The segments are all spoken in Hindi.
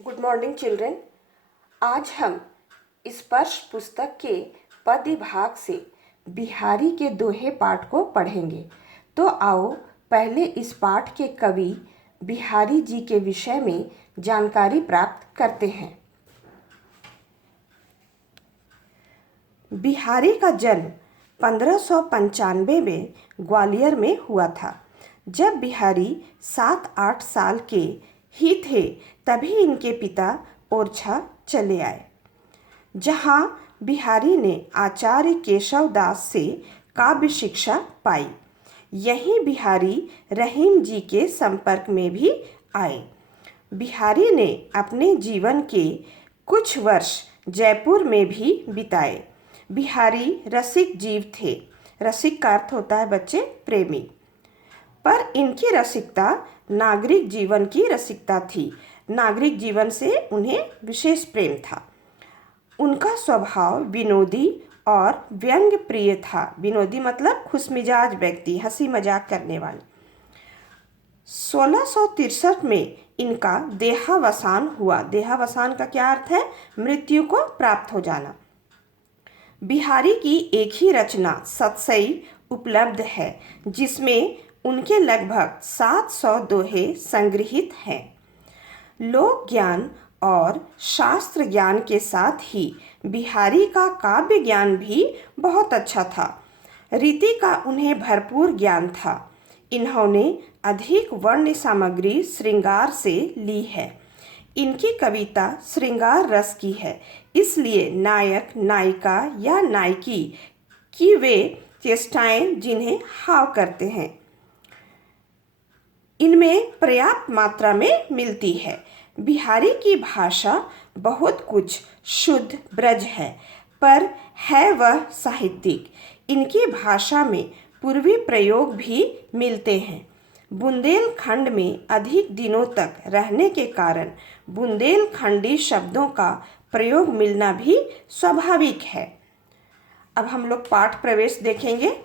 Good morning children. आज हम स्पर्श पुस्तक के पद्य भाग से बिहारी के दोहे पाठ को पढ़ेंगे। तो आओ पहले इस पाठ के कवि बिहारी जी के विषय में जानकारी प्राप्त करते हैं। बिहारी का जन्म 1595 में ग्वालियर में हुआ था। जब बिहारी 7-8 साल के ही थे तभी इनके पिता ओरछा चले आए, जहां बिहारी ने आचार्य केशव दास से काव्य शिक्षा पाई। यहीं बिहारी रहीम जी के संपर्क में भी आए। बिहारी ने अपने जीवन के कुछ वर्ष जयपुर में भी बिताए। बिहारी रसिक जीव थे। रसिक का अर्थ होता है बच्चे प्रेमी, पर इनकी रसिकता नागरिक जीवन की रसिकता थी। नागरिक जीवन से उन्हें विशेष प्रेम था। उनका स्वभाव विनोदी और व्यंग्य प्रिय था। विनोदी मतलब खुशमिजाज व्यक्ति, हंसी मजाक करने वाले। 1663 में इनका देहावसान हुआ। देहावसान का क्या अर्थ है? मृत्यु को प्राप्त हो जाना। बिहारी की एक ही रचना सतसई उपलब्ध है, जिसमें उनके लगभग 700 दोहे संग्रहित हैं। लोक ज्ञान और शास्त्र ज्ञान के साथ ही बिहारी का काव्य ज्ञान भी बहुत अच्छा था। रीति का उन्हें भरपूर ज्ञान था। इन्होंने अधिक वर्ण सामग्री श्रृंगार से ली है। इनकी कविता श्रृंगार रस की है, इसलिए नायक, नायिका या नायकी की वे चेष्टाएं जिन्हें हाव करते हैं, इनमें पर्याप्त मात्रा में मिलती है। बिहारी की भाषा बहुत कुछ शुद्ध ब्रज है, पर है वह साहित्यिक। इनकी भाषा में पूर्वी प्रयोग भी मिलते हैं। बुंदेलखंड में अधिक दिनों तक रहने के कारण बुंदेलखंडी शब्दों का प्रयोग मिलना भी स्वाभाविक है। अब हम लोग पाठ प्रवेश देखेंगे।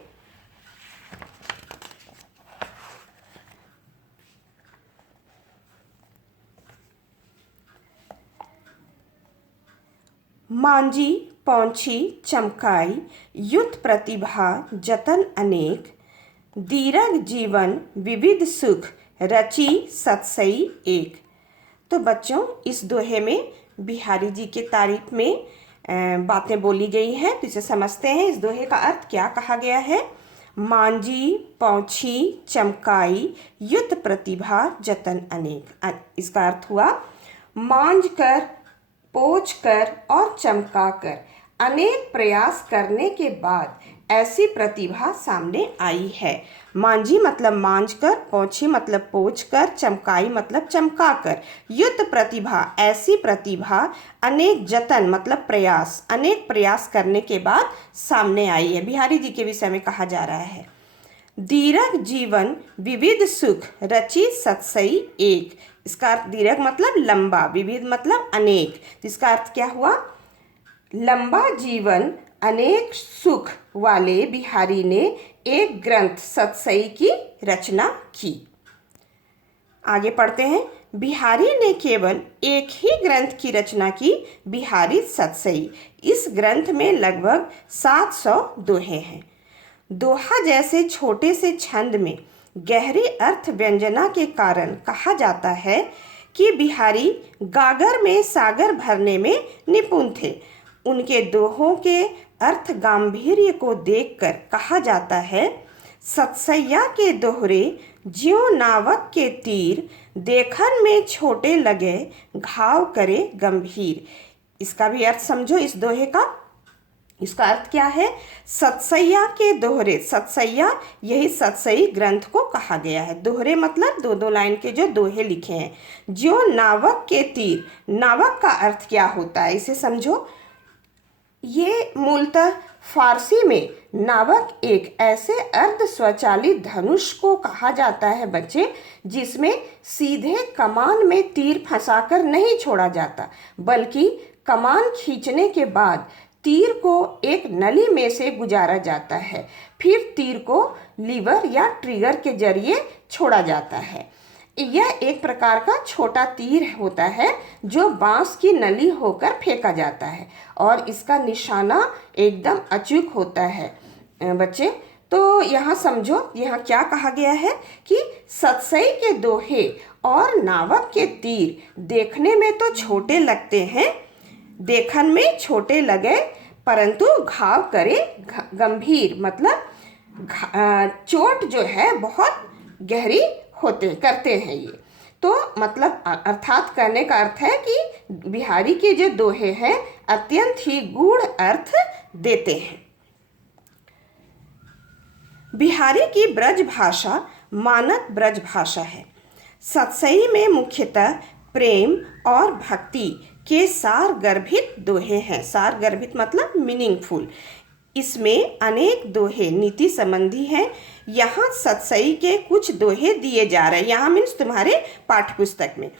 मांझी पौंछी चमकाई, युत प्रतिभा जतन अनेक। दीर्घ जीवन विविध सुख, रची सतसई एक। तो बच्चों, इस दोहे में बिहारी जी के तारीफ में बातें बोली गई हैं, तो इसे समझते हैं। इस दोहे का अर्थ क्या कहा गया है? मांझी पौंछी चमकाई, युत प्रतिभा जतन अनेक। इसका अर्थ हुआ मांझ कर, पोंछ कर और चमका कर अनेक प्रयास करने के बाद ऐसी प्रतिभा सामने आई है। मांझी मतलब मांझ कर, पौंछी मतलब पोंछ कर, चमकाई मतलब चमका कर। युत प्रतिभा ऐसी प्रतिभा, अनेक जतन मतलब प्रयास, अनेक प्रयास करने के बाद सामने आई है। बिहारी जी के विषय में कहा जा रहा है। दीर्घ जीवन विविध सुख, रची सतसई एक। इसका अर्थ दीर्घ मतलब लंबा, विविध मतलब अनेक। इसका अर्थ क्या हुआ? लंबा जीवन अनेक सुख वाले बिहारी ने एक ग्रंथ सतसई की रचना की। आगे पढ़ते हैं। बिहारी ने केवल एक ही ग्रंथ की रचना की, बिहारी सतसई। इस ग्रंथ में लगभग 700 दोहे हैं। दोहा जैसे छोटे से छंद में गहरी अर्थ व्यंजना के कारण कहा जाता है कि बिहारी गागर में सागर भरने में निपुण थे। उनके दोहों के अर्थ गांभीर्य को देखकर कहा जाता है, सतसैया के दोहरे ज्यों नावक के तीर, देखन में छोटे लगे घाव करे गंभीर। इसका भी अर्थ समझो इस दोहे का। इसका अर्थ क्या है? सतसैया के दोहरे, सतसैया यही सतसई ग्रंथ को कहा गया है। दोहरे मतलब दो दो लाइन के जो दोहे लिखे हैं। जो नावक के तीर, नावक का अर्थ क्या होता है इसे समझो। ये मूलतः फारसी में नावक एक ऐसे अर्ध स्वचालित धनुष को कहा जाता है बच्चे, जिसमें सीधे कमान में तीर फंसाकर नहीं छोड़ा जाता, बल्कि कमान खींचने के बाद तीर को एक नली में से गुजारा जाता है, फिर तीर को लीवर या ट्रिगर के जरिए छोड़ा जाता है। यह एक प्रकार का छोटा तीर होता है जो बांस की नली होकर फेंका जाता है और इसका निशाना एकदम अचूक होता है। बच्चे, तो यहाँ समझो, यहाँ क्या कहा गया है कि सतसई के दोहे और नावक के तीर देखने में तो छोटे लगते हैं, देखन में छोटे लगे, परंतु घाव करे गंभीर, मतलब चोट जो है बहुत गहरी करते हैं ये। तो मतलब अर्थात कहने का अर्थ है कि बिहारी के जो दोहे हैं अत्यंत ही गूढ़ अर्थ देते हैं। बिहारी की ब्रज भाषा मानक ब्रज भाषा है। सतसई में मुख्यतः प्रेम और भक्ति के सार गर्भित दोहे हैं। सार गर्भित मतलब मीनिंगफुल। इसमें अनेक दोहे नीति संबंधी हैं। यहाँ सतसई के कुछ दोहे दिए जा रहे हैं। यहाँ मीन्स तुम्हारे पाठ्यपुस्तक में।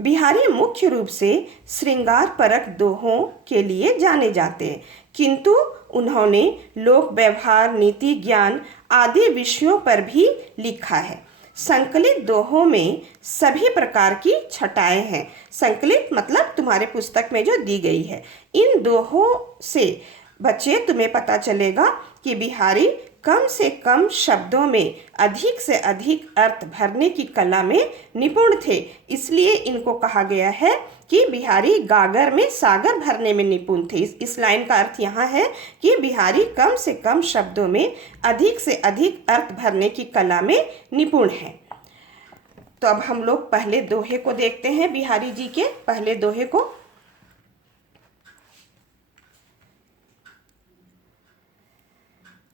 बिहारी मुख्य रूप से श्रृंगार परक दोहों के लिए जाने जाते हैं, किंतु उन्होंने लोक व्यवहार, नीति, ज्ञान आदि विषयों पर भी लिखा है। संकलित दोहों में सभी प्रकार की छटाएं हैं। संकलित मतलब तुम्हारे पुस्तक में जो दी गई है। इन दोहों से बच्चे तुम्हें पता चलेगा कि बिहारी कम से कम शब्दों में अधिक से अधिक अर्थ भरने की कला में निपुण थे। इसलिए इनको कहा गया है कि बिहारी गागर में सागर भरने में निपुण थे। इस लाइन का अर्थ यहाँ है कि बिहारी कम से कम शब्दों में अधिक से अधिक अर्थ भरने की कला में निपुण है। तो अब हम लोग पहले दोहे को देखते हैं, बिहारी जी के पहले दोहे को।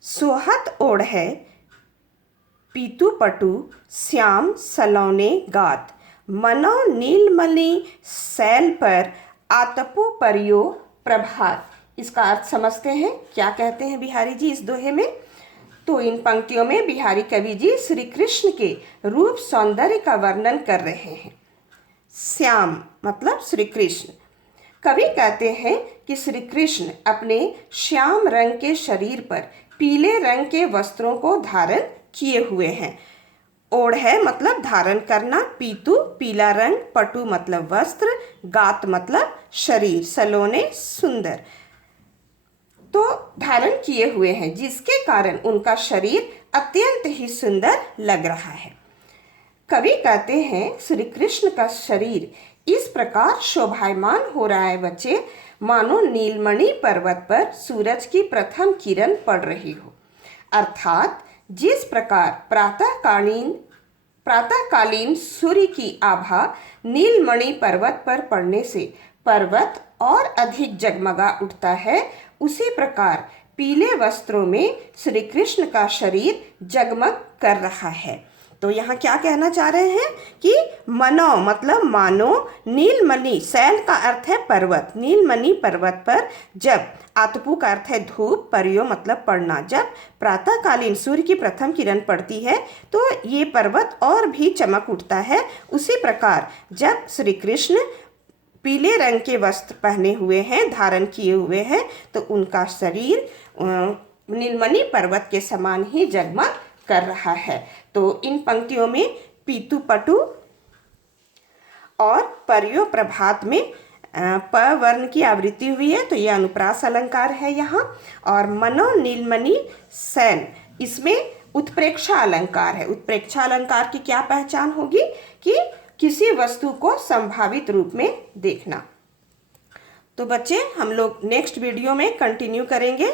सोहत ओढ़ है पीतू पटु श्याम सलौने गात, मनो नीलमणि सैल पर आतपो परियो प्रभात। इसका अर्थ समझते हैं, क्या कहते हैं बिहारी जी इस दोहे में। तो इन पंक्तियों में बिहारी कवि जी श्री कृष्ण के रूप सौंदर्य का वर्णन कर रहे हैं। श्याम मतलब श्री कृष्ण। कवि कहते हैं कि श्री कृष्ण अपने श्याम रंग के शरीर पर पीले रंग के वस्त्रों को धारण किए हुए हैं। ओढ़ है मतलब धारण करना, पीतू पीला रंग, पटु मतलब वस्त्र, गात मतलब शरीर, सलोने सुंदर, तो धारण किए हुए हैं, जिसके कारण उनका शरीर अत्यंत ही सुंदर लग रहा है। कवि कहते हैं श्री कृष्ण का शरीर इस प्रकार शोभायमान हो रहा है बच्चे, मानो नीलमणि पर्वत पर सूरज की प्रथम किरण पड़ रही हो। अर्थात जिस प्रकार प्रातःकालीन सूर्य की आभा नीलमणि पर्वत पर पड़ने से पर्वत और अधिक जगमगा उठता है, उसी प्रकार पीले वस्त्रों में श्री कृष्ण का शरीर जगमग कर रहा है। तो यहाँ क्या कहना चाह रहे हैं कि मनो मतलब मानो, नीलमणि सैल का अर्थ है पर्वत, नीलमणि पर्वत पर जब, आतपू का अर्थ है धूप, परियो मतलब पड़ना, जब प्रातःकालीन सूर्य की प्रथम किरण पड़ती है तो ये पर्वत और भी चमक उठता है। उसी प्रकार जब श्री कृष्ण पीले रंग के वस्त्र पहने हुए हैं, धारण किए हुए हैं, तो उनका शरीर नीलमणि पर्वत के समान ही जगमग कर रहा है। तो इन पंक्तियों में पीतू पटु और परियो प्रभात में प वर्ण की आवृत्ति हुई है, तो यह अनुप्रास अलंकार है यहाँ। और मनो नीलमणि सैल, इसमें उत्प्रेक्षा अलंकार है। उत्प्रेक्षा अलंकार की क्या पहचान होगी कि किसी वस्तु को संभावित रूप में देखना। तो बच्चे, हम लोग नेक्स्ट वीडियो में कंटिन्यू करेंगे।